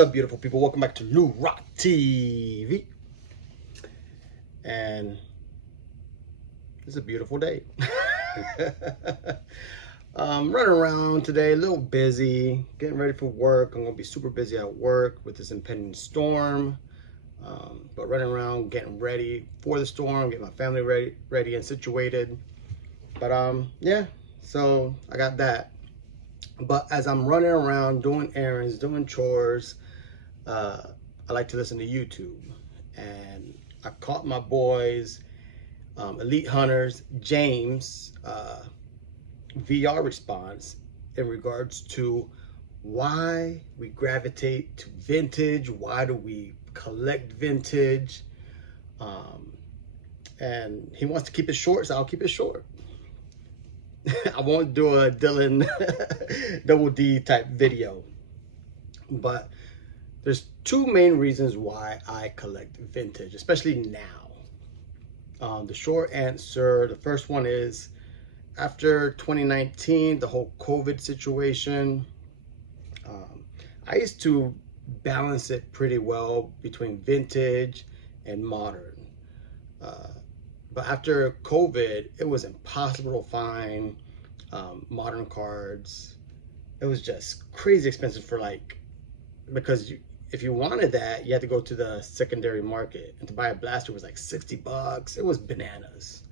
up, beautiful people? Welcome back to New Rock TV. And it's a beautiful day. Running around today, a little busy, getting ready for work. I'm going to be super busy at work with this impending storm. But running around, getting ready for the storm, getting my family ready and situated. But yeah, so I got that. But as I'm running around doing errands, doing chores, I like to listen to YouTube. And I caught my boys, Elite Hunters, James, VR response in regards to why we gravitate to vintage, why do we collect vintage, and he wants to keep it short, so I'll keep it short. I won't do a Dylan double D type video, but there's two main reasons why I collect vintage, especially now. The short answer, the first one is after 2019, the whole COVID situation, I used to balance it pretty well between vintage and modern. But after COVID, it was impossible to find modern cards. It was just crazy expensive for because if you wanted that, you had to go to the secondary market, and to buy a blaster was like 60 bucks. It was bananas.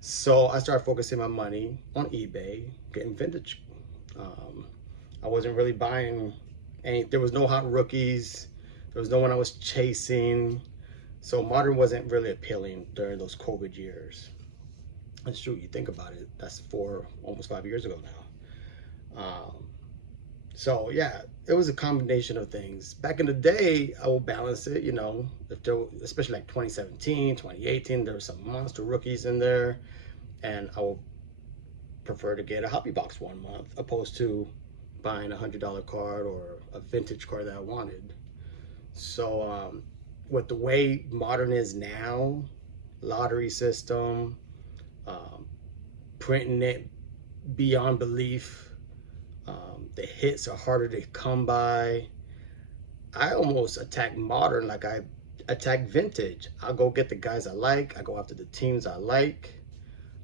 So I started focusing my money on eBay, getting vintage. I wasn't really buying any, there was no hot rookies. There was no one I was chasing. So modern wasn't really appealing during those COVID years. And shoot, you think about it, that's almost 5 years ago now. So yeah, it was a combination of things. Back in the day, I will balance it, you know, especially like 2017, 2018, there were some monster rookies in there, and I will prefer to get a hobby box 1 month opposed to buying a $100 card or a vintage card that I wanted. So with the way modern is now, lottery system, printing it beyond belief, the hits are harder to come by. I almost attack modern like I attack vintage. I'll go get the guys I like, I go after the teams I like,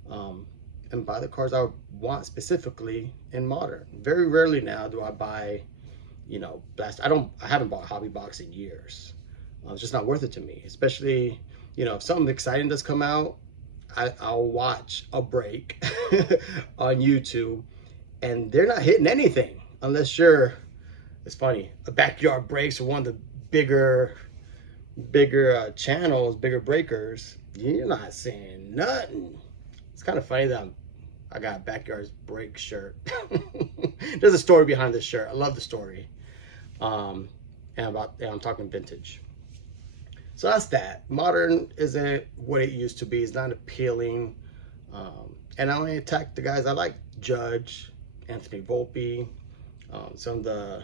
and buy the cards I want specifically in modern. Very rarely now do I buy, you know, blast. I haven't bought a hobby box in years. It's just not worth it to me, especially, you know, if something exciting does come out, I'll watch a break on YouTube, and they're not hitting anything unless you're, it's funny, a Backyard Breaks or one of the bigger channels, bigger breakers. You're not seeing nothing. It's kind of funny that I got a Backyard Break shirt. There's a story behind this shirt. I love the story. And I'm talking vintage. So that's that. Modern isn't what it used to be. It's not appealing. And I only attack the guys I like. Judge, Anthony Volpe, some of the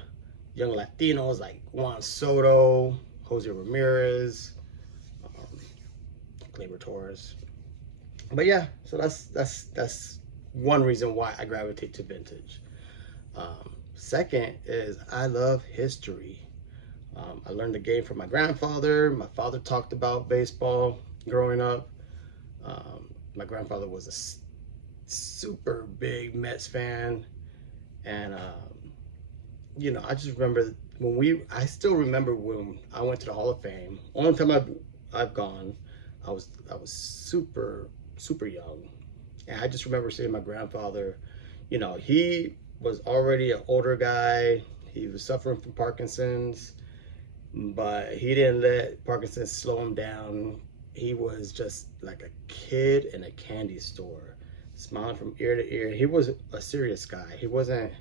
young Latinos like Juan Soto, Jose Ramirez, Gleyber Torres. But yeah, so that's one reason why I gravitate to vintage. Second is I love history. I learned the game from my grandfather. My father talked about baseball growing up. My grandfather was a super big Mets fan. And, you know, I just remember I still remember when I went to the Hall of Fame. Only time I've gone, I was super young. And I just remember seeing my grandfather, you know, he was already an older guy. He was suffering from Parkinson's, but he didn't let Parkinson's slow him down. He was just like a kid in a candy store, smiling from ear to ear. He was a serious guy. He wasn't,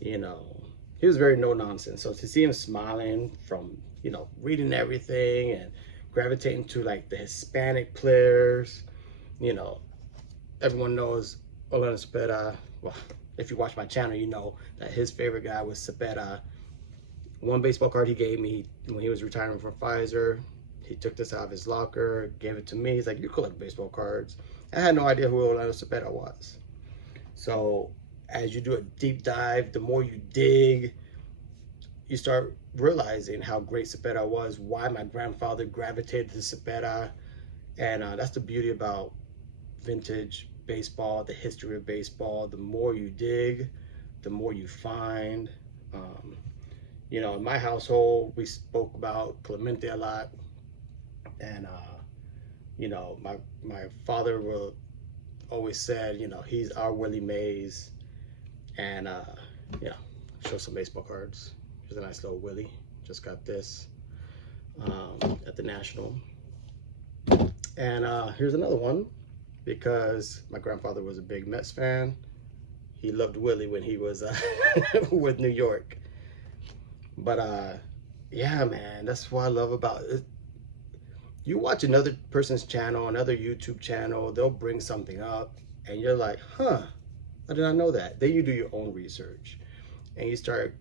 you know, he was very no nonsense. So to see him smiling from, you know, reading everything and gravitating to like the Hispanic players, you know, everyone knows Orlando Cepeda. Well, if you watch my channel, you know that his favorite guy was Cepeda. One baseball card he gave me when he was retiring from Pfizer, he took this out of his locker, gave it to me. He's like, you collect baseball cards. I had no idea who Orlando Cepeda was. So as you do a deep dive, the more you dig, you start realizing how great Cepeda was, why my grandfather gravitated to Cepeda. And that's the beauty about vintage baseball, the history of baseball. The more you dig, the more you find. You know, in my household, we spoke about Clemente a lot. And, you know, my father will always said, you know, he's our Willie Mays. And, yeah, show some baseball cards. Here's a nice little Willie. Just got this at the National. And here's another one, because my grandfather was a big Mets fan. He loved Willie when he was with New York. But yeah, man, that's what I love about it. You watch another person's channel, another YouTube channel, they'll bring something up, and you're like, huh, I did not know that. Then you do your own research, and you start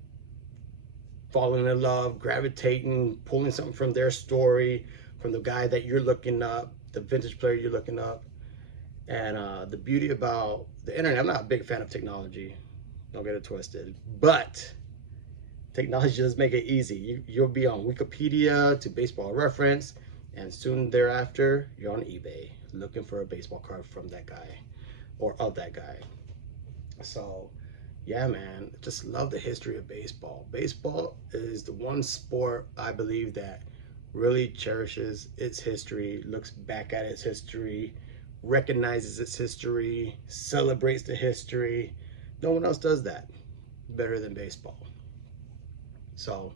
falling in love, gravitating, pulling something from their story, from the guy that you're looking up, the vintage player you're looking up. And the beauty about the internet, I'm not a big fan of technology, don't get it twisted, but technology does make it easy. You'll be on Wikipedia to Baseball Reference, and soon thereafter, you're on eBay looking for a baseball card from that guy or of that guy. So yeah, man, just love the history of baseball. Baseball is the one sport I believe that really cherishes its history, looks back at its history, recognizes its history, celebrates the history. No one else does that better than baseball. So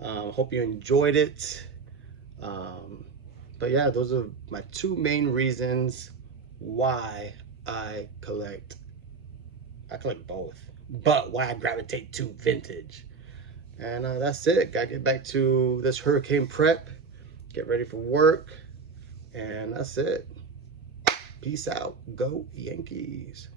hope you enjoyed it. But yeah, those are my two main reasons why I collect both, but why I gravitate to vintage. And that's it. Gotta get back to this hurricane prep, get ready for work, and that's it. Peace out. Go Yankees.